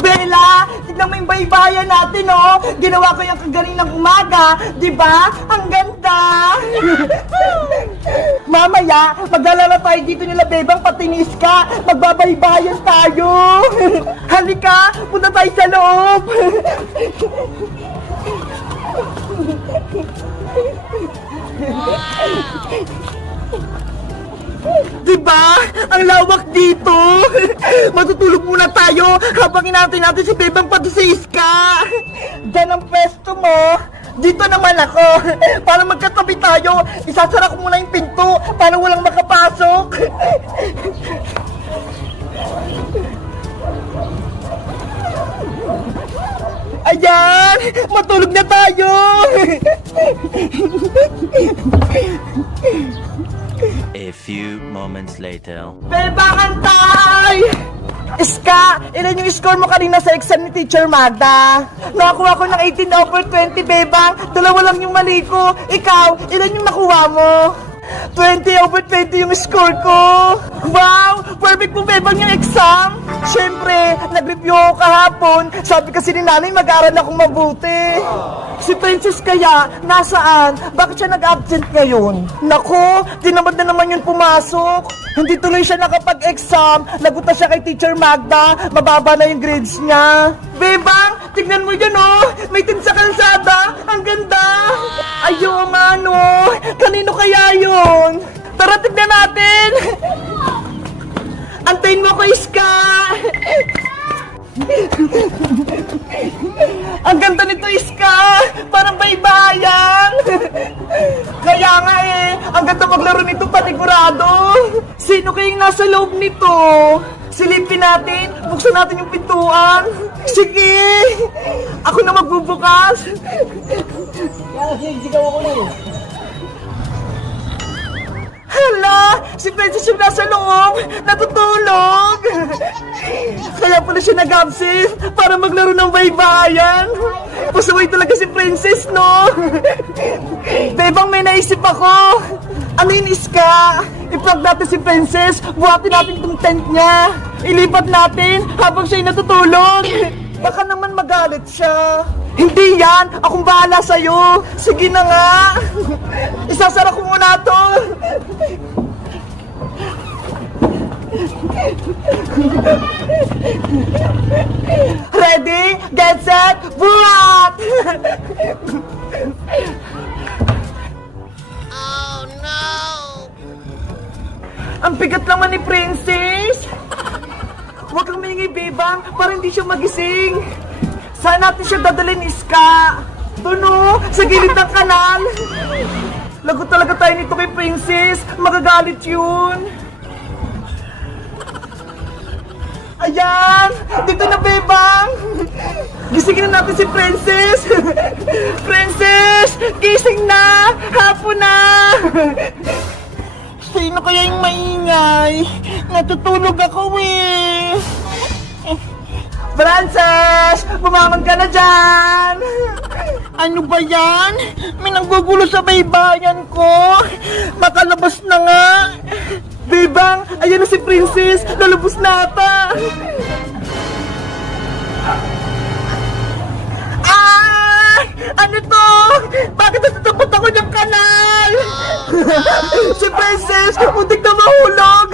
Bella, tignan mo yung baybayan natin, oh. Ginawa ko yung kaganinang umaga. Diba? Ang ganda. Mamaya, maglalaro tayo dito nila, Bebang, patinis ka. Magbabaybayan tayo. Halika, punta tayo sa loob. Diba? Ang lawak dito. Matutulog muna tayo habang inaantay natin si Bebang pati sa Iska. Diyan ang pwesto mo. Dito naman ako. Para magkatabi tayo, isasara ko muna yung pinto para walang makapasok. Ayan! Matulog na tayo! A few moments later. Bebang, antay! Iska, ilan yung score mo kanina sa exam ni Teacher Magda? Nakakuha ko ng 18/20, Bebang. Dalawa lang yung mali ko. Ikaw, ilan yung nakuha mo? 20/20 yung score ko. Wow! Perfect po, Bebang, yung exam. Siyempre, nag-review ako kahapon. Sabi kasi ni nanay, mag-aaral akong mabuti. Si Princess kaya, nasaan? Bakit siya nag-absent ngayon? Naku, tinamad na naman yun pumasok. Hindi tuloy siya nakapag-exam. Lagot na siya kay Teacher Magda. Mababa na yung grades niya. Bebang, tignan mo yan, oh. May tin sa kalsada. Ang ganda. Ayaw nga, no. Kanino kaya yun? Tara, tignan natin. Antayin mo ko, Iska. Ang ganda nito, Iska. Parang baybayan. Kaya nga eh, ang ganda maglaro nito panigurado. Sino kayong nasa loob nito? Silipin natin, buksan natin yung pintuan. Sige, ako na magbubukas. Hala, si Princess yung nasa loob, natutulog. Kaya pala siya nag-absent para maglaro ng baybayan. Pasaway talaga si Princess, no? Bebang, may naisip ako. Ano yun, Iska? I-plug natin si Princess, buhatin natin itong tent niya. Ilipat natin habang siya'y natutulog. Baka naman magalit siya. Hindi yan! Akong bahala sa'yo! Sige na nga! Isasara ko muna to! Ready? Get set! Buhat! Oh no! Ang bigat naman ni Princess! Huwag kang maingay, Bebang, para hindi siya magising. Saan natin siya dadalhin, Iska? Doon, sa gilid ng kanal. Lagot talaga tayo nito kay Princess. Magagalit yun. Ayan! Dito na, Bebang! Gisingin na natin si Princess! Princess! Gising na! Hapon na! Sino kaya yung maingay? Natutulog ako eh! Princess! Bumangon ka na dyan! Ano ba yan? May nanggugulo sa baybayan ko! Makalabas na nga! Bebang! Ayan na si Princess! Lalabas na ata! Ah! Ano to? Bakit natutupot ako ng kanal? Si Princess! Muntik na mahulog!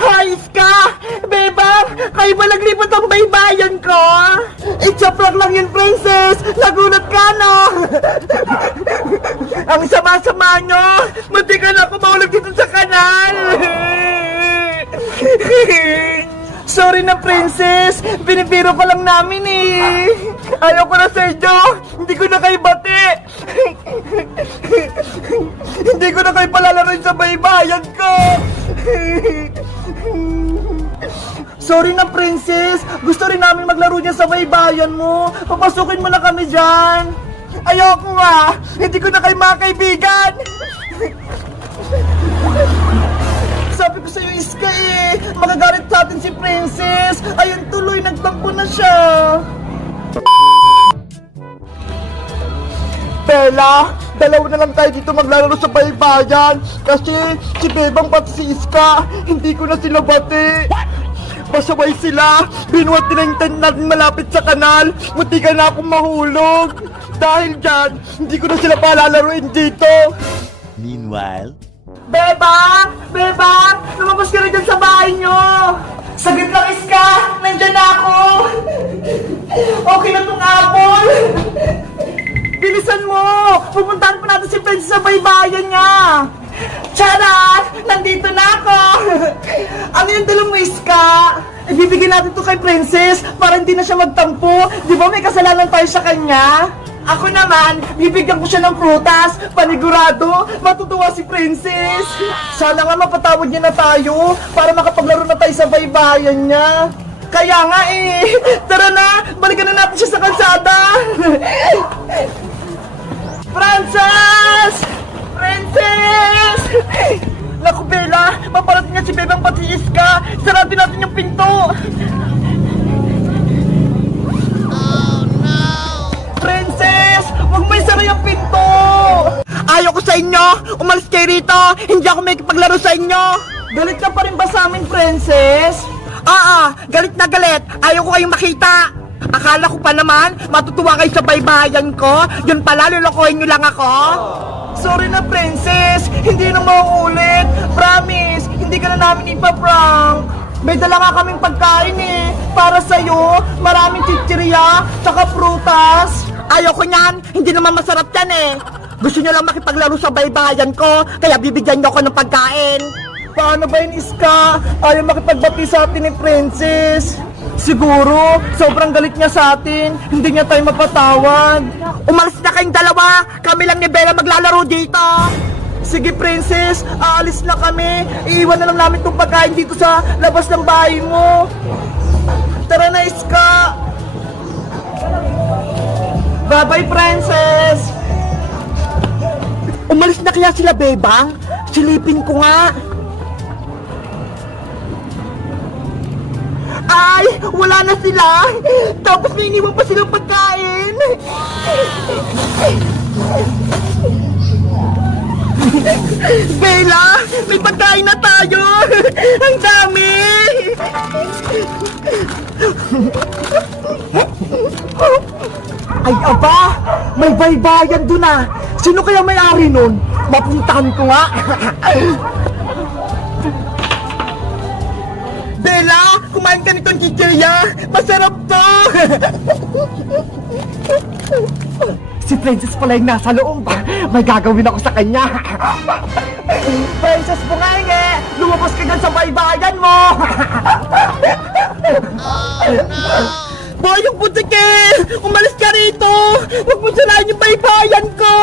Hayes ka! Bebang! Kayo ba naglipat ang baybayan ko? Itsaplak lang yun, Princess! Nagulat ka, no? Ang sama-sama nyo! Muntik na ako mahulog dito sa kanal! Sorry na, Princess! Binibiro ko lang namin eh! Ayaw ko na, Sergio! Hindi ko na kayo bati! Hindi ko na kayo palalaroin sa baybayan ko! Sorry na, Princess! Gusto rin namin maglaro niya sa baybayan mo! Papasukin mo na kami dyan! Ayoko nga! Hindi ko na kayo mga kaibigan! Sabi ko sa'yo, Iska eh! Magagalit sa atin si Princess! Ayun tuloy, nagtampo na siya! Bella, Dalawa na lang tayo dito maglalaro sa baybayan. Kasi si Bebang pati si Iska, hindi ko na sila bati. Pasaway sila. Binuhat nila yung tent natin malapit sa kanal. Munti ka na akong mahulog. Dahil dyan, hindi ko na sila palalaruin dito. Meanwhile, Bebang! Bebang! Lumabas ka rin dyan sa bahay nyo! Saglit lang, Iska! Nandyan na ako! Okay na tong apple! Bilisan mo! Pupuntahan pa natin si Princess sa baybayan niya! Charat! Nandito na ako! Ano yung dala mo, Iska? Ibibigay natin to kay Princess para hindi na siya magtampo. Di ba may kasalanan tayo sa kanya? Ako naman, bibigyan ko siya ng prutas. Panigurado, matutuwa si Princess. Sana nga mapatawad niya na tayo para makapaglaro na tayo sa baybayan niya. Kaya nga eh. Tara na, balikan na natin siya sa kalsada. Princess! Princess! Naku, Bella, maparating niya si Bebang pati Iska. Sarado natin yung pinto. Princess! Huwag mo isara yung pinto! Ayaw ko sa inyo! Umalis kayo rito! Hindi ako may paglaro sa inyo! Galit ka pa rin ba sa amin, Princess? Galit na galit! Ayaw ko kayong makita! Akala ko pa naman, matutuwa kayo sa baybayan ko. Yun pala, lulukohin nyo lang ako. Sorry na, Princess. Hindi na mauulit. Promise, hindi ka na namin ipaprank. May dala nga kaming pagkain eh. Para sa'yo, maraming chichirya, tsaka prutas. Ayoko niyan, hindi naman masarap yan eh. Gusto nyo lang makipaglaro sa baybayan ko, kaya bibigyan nyo ako ng pagkain. Paano ba yun, Iska? Ayaw makipagbati sa atin ni Princess. Siguro, sobrang galit niya sa atin. Hindi niya tayo mapatawad. Umalis na kayong dalawa. Kami lang ni Bella maglalaro dito. Sige, Princess. Aalis na kami. Iiwan na lang namin itong pagkain dito sa labas ng bahay mo. Tara na, Iska. Bye-bye, Princess. Umalis na kaya sila, Bebang? Silipin ko nga. Ay, wala na sila. Tapos may iniwan pa silang pagkain. Bella, may pagkain na tayo. Ang dami. Ay, aba, may baybayan dun ah. Sino kaya may-ari nun? Mapuntahan ko nga. Bella, kumain ka nitong chichirya. Masarap to. Si Princess pala yung nasa loob. May gagawin ako sa kanya. Princess Bungenge, lumabas ka dyan sa baybayan mo. Boyong Butike, umalis ka rito. Huwag mo salahin yung baybayan ko.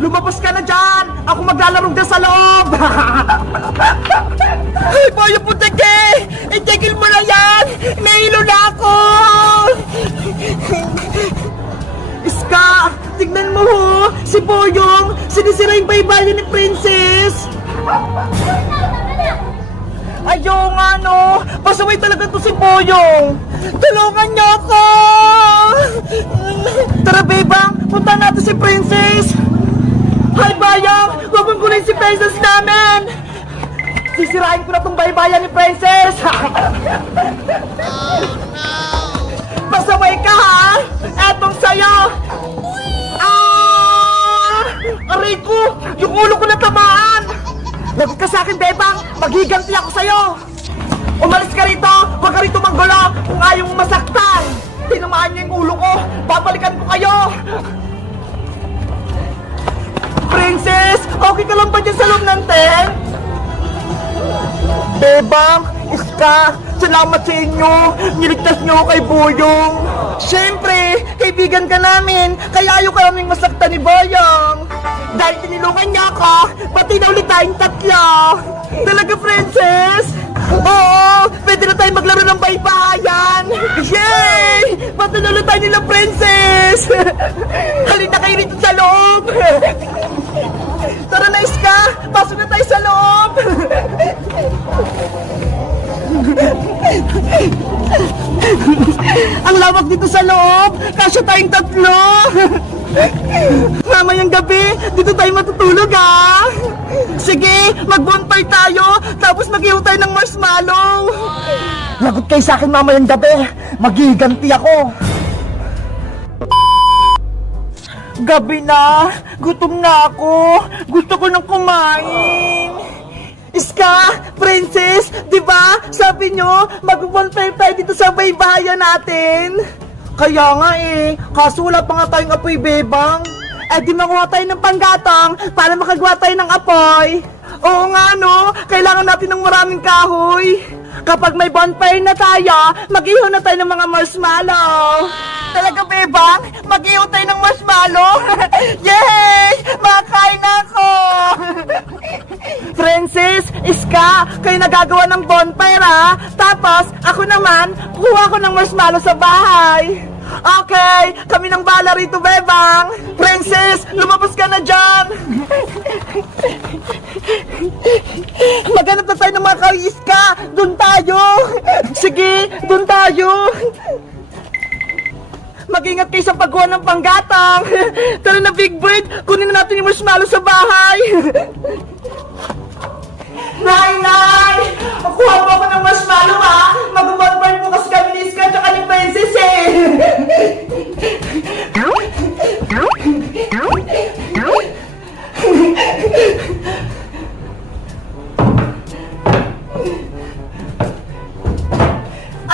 Lumabas ka na dyan. Ako maglalaro dyan sa loob. Ay, Boyong Butike, itigil mo na yan. Nahilo na ako. Iska, tignan mo ho. Si Boyong, sinisira yung baybayan ni Princess. Ayaw nga no, pasaway talaga to si Boyong. Tulungan niyo ako. Tara, Bebang, punta natin si Princess. Hi, Bayang, huwag mong gulin si Princess namin. Sisirain ko na tong baybayan ni Princess. Pasaway ka ha, etong sayo. Aray ko, yung ulo ko natamaan. Lagot ka sa akin, Bebang! Maghiganti ako sa'yo! Umalis ka rito! Huwag ka rito manggulo! Kung ayaw mong masaktan! Tinamaan niyo yung ulo ko! Babalikan ko kayo! Princess! Okay ka lang ba dyan sa loob ng tent? Bebang! Iska! Salamat sa inyo! Niligtas niyo ako kay Boyong! Siyempre! Kaibigan ka namin! Kaya ayaw ka naming masaktan ni Boyong! Dahil tinilungan niya ako, pati na ulit tayong tatlo! Talaga, Princess? Oo! Pwede na tayo maglaro ng baybayan! Yay! Pati na ulit tayo nila, Princess! Halina kayo rito sa loob! Tara na, Iska! Pasok na tayo sa loob! Ang lawak dito sa loob! Kasya tayong tatlo! Mamayang gabi, dito tayo matutulog ha. Sige, mag-bonfire tayo, tapos mag-ihaw tayo ng marshmallow. Lagot kayo sa akin mamayang gabi, maghihiganti ako. Gabi na, gutom na ako, gusto ko nang kumain. Iska, Princess, di ba? Sabi nyo, mag-bonfire tayo dito sa baybayan natin. Kaya nga eh, kaso wala pa nga tayong apoy, bebang. Eh di makuha tayo ng panggatong para makagawa tayo ng apoy. Oo nga no, kailangan natin ng maraming kahoy. Kapag may bonfire na tayo, mag-ihaw na tayo ng mga marshmallow. Talaga, bebang? Mag-ihaw tayo ng marshmallow? Yay! Makain na ako! Princess, Iska, kayo nagagawa ng bonfire ha? Tapos, ako naman, kuha ko ng marshmallow sa bahay. Okay, kami nang bala rito, bebang. Princess, lumabas ka na dyan. Maghanap na tayo ng mga Iska. Doon tayo. Sige, doon tayo. Mag-ingat kayo sa pagkuha ng panggatang. Tara na, Big Bird. Kunin na natin yung marshmallow sa bahay. Nay! Kuha mo ako ng marshmallow ha. Mag-bonfire po kasi kami ni Iska at ni Princess eh.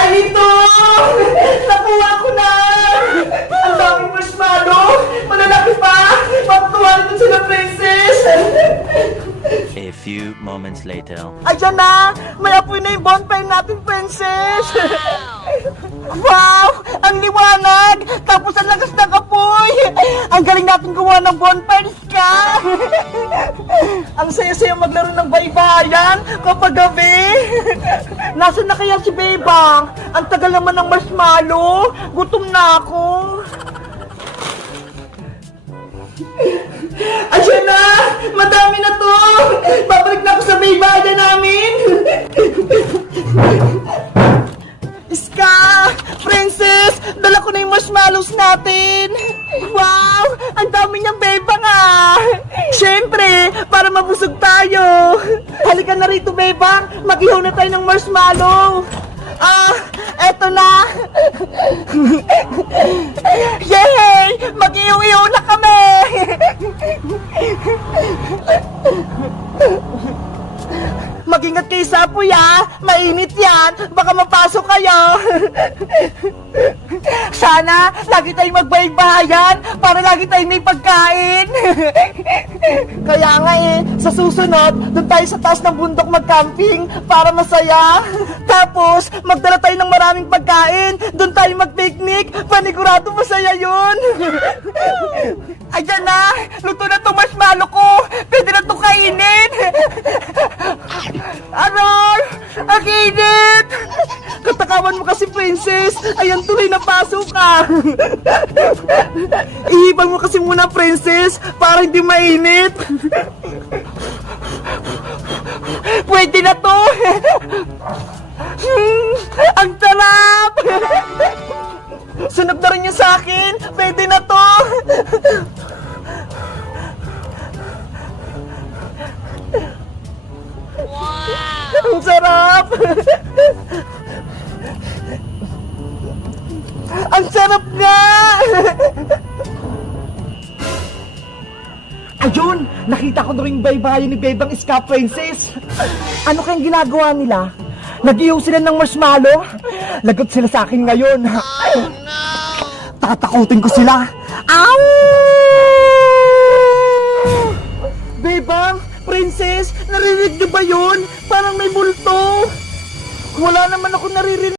Ay, ito! Nakuha ko na! Ang daming marshmallow! Malalaki pa! Matutuwa nito sila, Princess! A few moments later. Ayan na! May apoy na yung bonfire natin, Princess! Wow! Ang liwanag! Tapos ang lakas ng apoy! Ang galing natin gumawa ng bonfire, Iska! Ang saya-saya maglaro ng baybayan kapag gabi! Nasaan na kaya si Bebang? Ang tagal naman ng marshmallow! Gutom na ako! Ayan na! Madami na to! Babalik na ako sa baybayan namin! Iska! Princess! Dala ko na yung marshmallows natin! Wow! Ang dami niyang bebang ah! Siyempre, para mabusog tayo! Halika na rito, bebang! Mag-ihaw na tayo ng marshmallow! Ah! Eto na! Yay! Mag-ihaw-ihaw na kami! Mag-ingat kayo sa apoy ha! Mainit yan! Baka mapasok kayo! Sana lagi tayong magbaybayan para lagi tayong may pagkain! Kaya nga eh, sa susunod, doon tayo sa taas ng bundok mag-camping para masaya! Tapos, magdala tayo ng maraming pagkain, doon tayo mag-picnic, panigurado masaya yun! Ayan na! Luto na itong marshmallow ko! Pwede na itong kainin! Aroy! Ang init! Katakawan mo kasi, Princess! Ayan tuloy na pasok ka! Ihibang mo kasi muna, Princess, para hindi mainit! Pwede na to! Ang sarap! Sunog na rin niya sa akin! Pwede na to! Ang sarap! Ang sarap nga! Ayun! Nakita ko na rin baybayan ni Bebang Iska, Princess! Ano kayang ginagawa nila? Nag-ihaw sila ng marshmallow? Lagot sila sa akin ngayon! Oh, no! Tatakutin ko sila! Ow! Bebang! Princess! Naririnig niyo ba yun? Parang may multo! Wala naman ako naririnig!